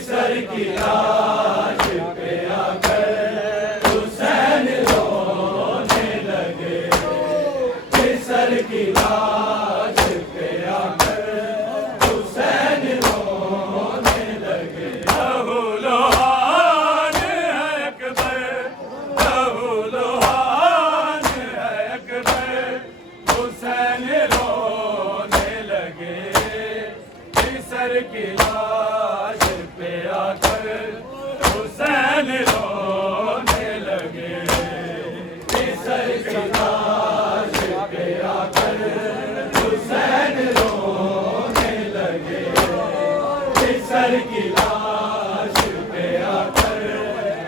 मिस्र की लाश पे आकर हुसैन रोने लगे। मिस्र की लाश पे आकर हुसैन रोने लगे। लहू लुहान है अकबर, लहू लुहान है अकबर, हुसैन रोने लगे। मिस्र की लाश पे आकर हुसैन रोने लगे। मिस्र की लाश पे आकर हुसैन रोने लगे। मिस्र की लाश पे आकर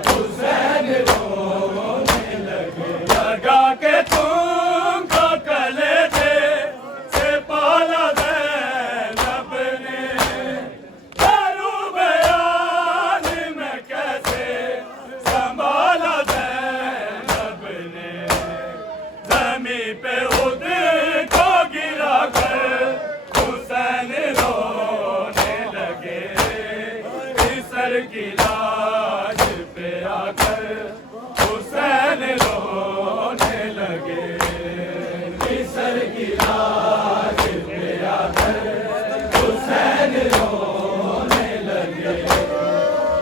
हुसैन रोने लगे। लगा के तुमको कले थे से पाला ज़ैनब ने, दारू बयान में कैसे संभाला ज़ैनब ने। ज़मीं पे खुद को गिरा कर हुसैन रोने लगे। मिस्र की लाश पे आकर हुसैन रोने लगे। मिस्र की लाश पे आकर हुसैन रोने लगे।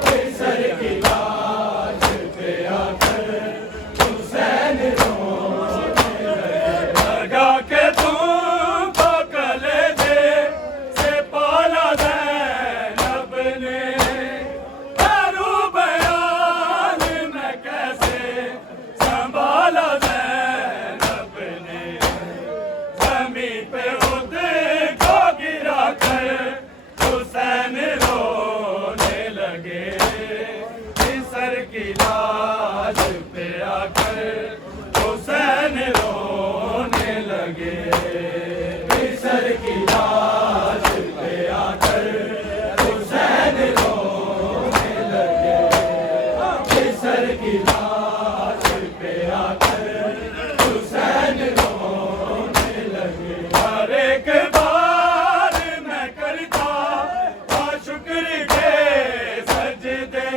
मिस्र की लाश पे आकर हुसैन रोने लगे। लगा के तुमको कले दे से पाला ज़ैनब ने, दारू बयान में कैसे संभाला ज़ैनब ने। ज़मीं पे खुद को गिरा कर हुसैन रोने लगे। मिस्र की लाश पे आकर हुसैन रोने लगे। मिस्र की लाश पे आकर हुसैन रोने लगे। मिस्र की लाश पे आकर हुसैन रोने लगे। हर एक बार मैं करता था शुक्र के सजदे,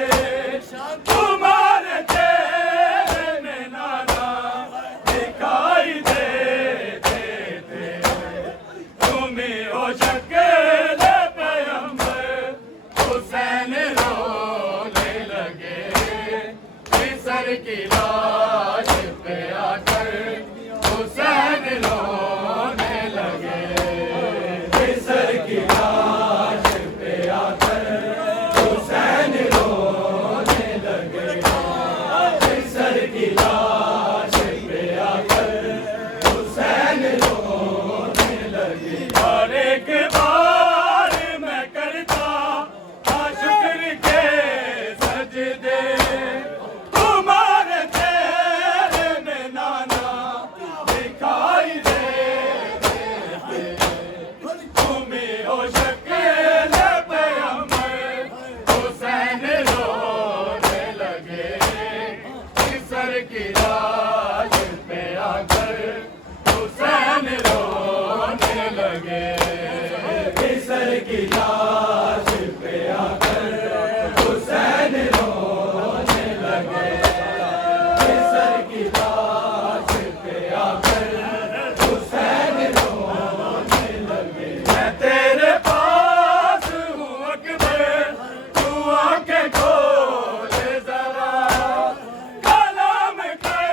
तुम्हारे चेहरे में नाना दिखाई देते थे। तुम्हें हो शक्ल पैगंबर हुसैन रोने लगे। मिस्र की लाश पे आकर हुसैन रोने लगे। मिस्र की लाश पे आकर हुसैन रोने लगे। मिस्र की लाश पे आकर हुसैन रोने लगे। हर एक बार मैं करता था शुक्र के सजदे, तुम्हारे चेहरे में नाना दिखाई देते थे। तुम्हें हो शक्ल पैगंबर हुसैन रोने लगे। मिस्र की लाश पे आकर हुसैन रोने लगे। मिस्र की लाश पे आकर हुसैन रोने लगे। मिस्र की लाश पे आकर हुसैन रोने लगे। मैं तेरे पास हूँ अकबर, तू आंखें खोल जरा, कलाम कर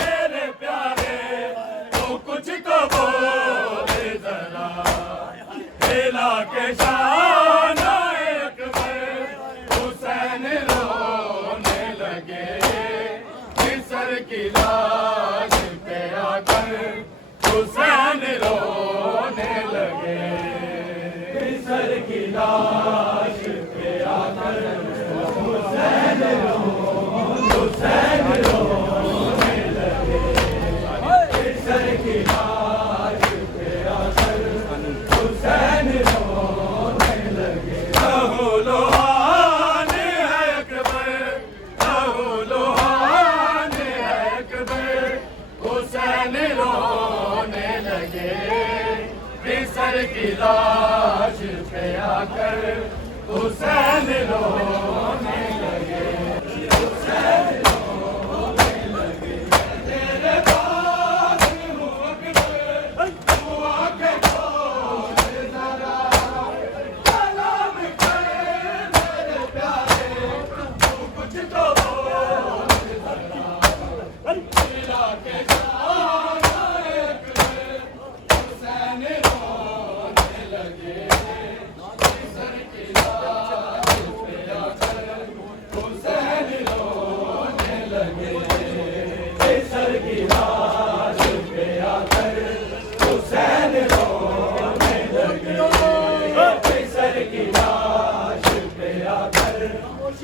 मेरे प्यारे, तू कुछ तो बोल जरा। हिला के शान आए अकबर हुसैन रोने लगे। मिस्र की लाश पे आकर हुसैन रोने लगे। मिस्र की लाश पे आकर हुसैन रोने लगे। मिस्र की लाश पे आकर हुसैन रोने लगे। लहू लुहान है अकबर, लहू लुहान है अकबर, हुसैन रोने लगे। मिस्र की लाश पे आकर हुसैन रो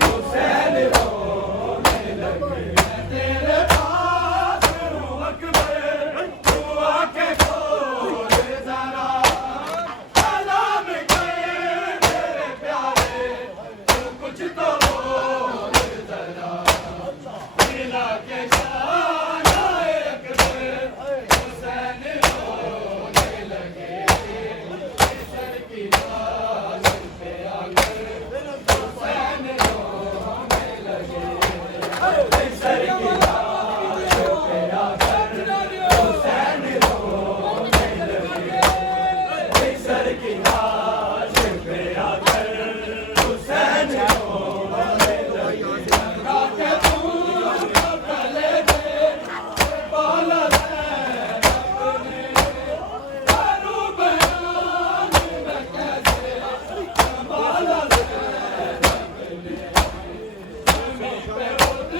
हुसैन रोने लगे तेरे पास हूँ अकबर तू आके बोल जरा सलाम कर मेरे प्यारे तू कुछ तो बोल जरा मिला के शान आए अकबर हुसैन रोने लगे सर की लाश पे आकर हुसैन रोने लगे सर की लाश पे आकर हुसैन रोने लगे सर की लाश पे आकर हुसैन रोने लगे काके दूर कले दे बाला अपने दारू बयान में कैसे बाला पे उठ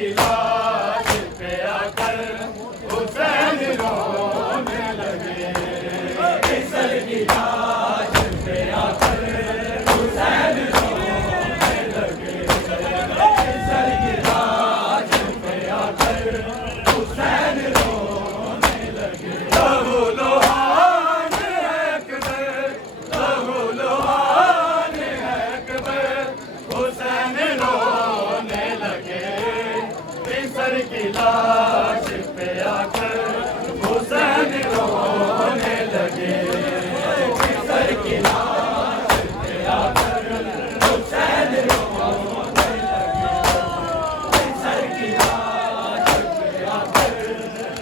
की लाश पे आकर हुसैन रोने लगे। कैसर की लाश पे आकर हुसैन रोने लगे। कैसर की लाश पे आकर हुसैन रोने लगे। लहू लुहान अकबर, लहू लुहान अकबर, हुसैन रोने लगे। कैसर की लाश पे आकर हुसैन रोने लगे। कैसर की लाश पे आकर हुसैन रोने लगे। कैसर की लाश पे आकर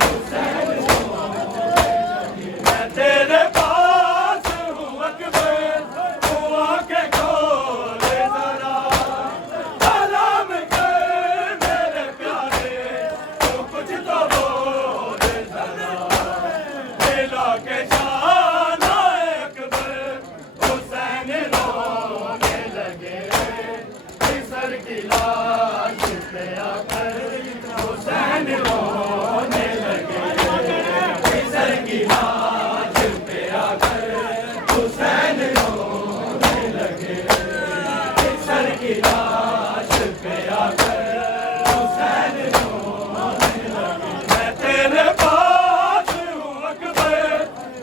हुसैन रोने लगे। मैं तेरे पास हूँ अकबर, तू आके खोले जरा, सलाम कर मेरे प्यारे, तू कुछ तो बोले जरा। दिला के शान अकबर, हुसैन रोने लगे। कैसर की लाश पे आकर हुसैन रोने लगे। कैसर की लाश पे आकर हुसैन रोने लगे। कैसर की लाश पे आकर हुसैन रोने लगे। मैं तेरे पास हूँ अकबर,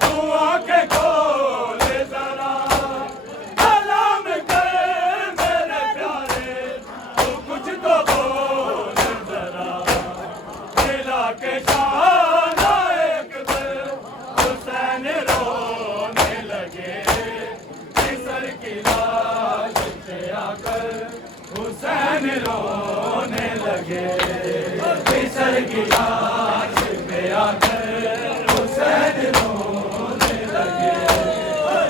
तू आके खोले जरा, सलाम कर मेरे प्यारे, तू कुछ तो बोले जरा। दिला के शान अकबर, हुसैन रोने लगे। कैसर की लाश पे आकर हुसैन रोने लगे। कैसर की लाश पे आकर हुसैन रोने लगे।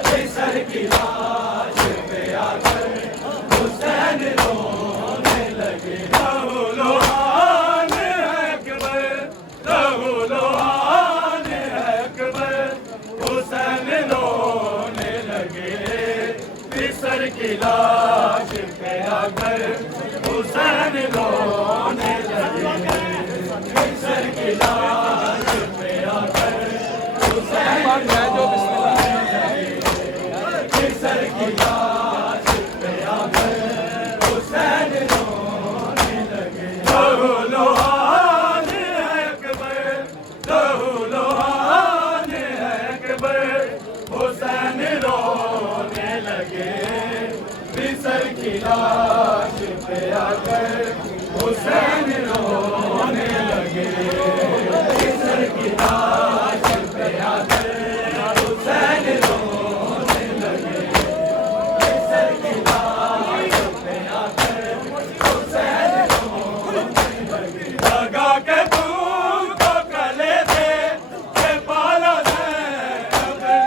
कैसर की लाश पे आकर हुसैन रोने लगे। लहू लुहान अकबर, लहू लुहान अकबर, हुसैन रोने लगे। कैसर की लाश पे आकर हुसैन रोने लगे। कैसर की लाश पे आकर हुसैन रोने लगे। कैसर की लाश पे आकर हुसैन रोने लगे। लहू लुहान अकबर, लहू लुहान अकबर, हुसैन रोने लगे। कैसर की लाश पे आकर हुसैन रोने लगे। कैसर की लाश पे आकर हुसैन रोने लगे। कैसर की लाश पे आकर हुसैन रोने लगे। लगा के तू तो गले दे के पाला ज़ैनब ने,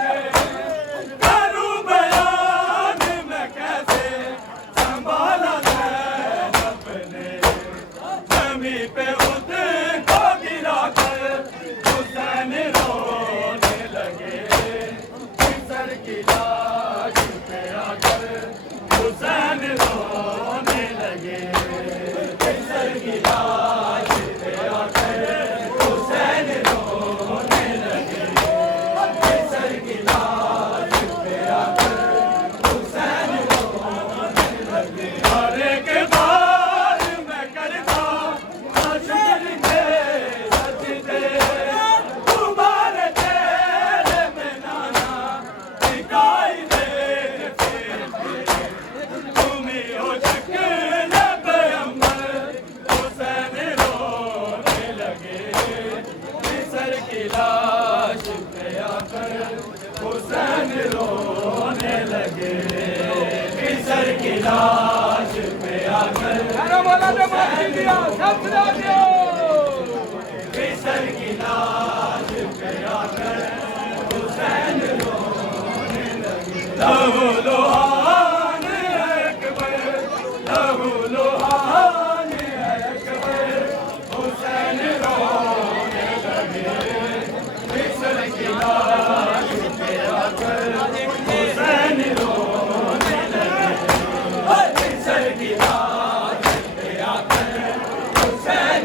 करूँ बयान मैं कैसे संभाला ज़ैनब ने। ज़मीं पे उसको गिरा कर हुसैन रोने लगे। कैसर की लाश पे आकर हुसैन रोने लगे। कैसर की लाश पे आकर हुसैन रोने लगे। कैसर की लाश पे आकर हुसैन रोने लगे। मारे के बाद मैं करता शुक्र के सजदे, तुम्हारे चेहरे में नाना दिखाई देते थे। तुम ही हो शक्ल पैगंबर, हुसैन रोने लगे। कैसर की लाश पे आकर हुसैन रोने लगे। कैसर की लाश पे आकर कैसर की लाश पे आकर हुसैन रोने लगे। लहू लुहान अकबर, लहू लुहान अकबर, हुसैन रोने लगे। कैसर की लाश पे आकर हुसैन रोने लगे। कैसर की लाश पे आकर हुसैन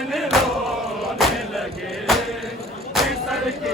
हुसैन रोने लगे, मिस्र की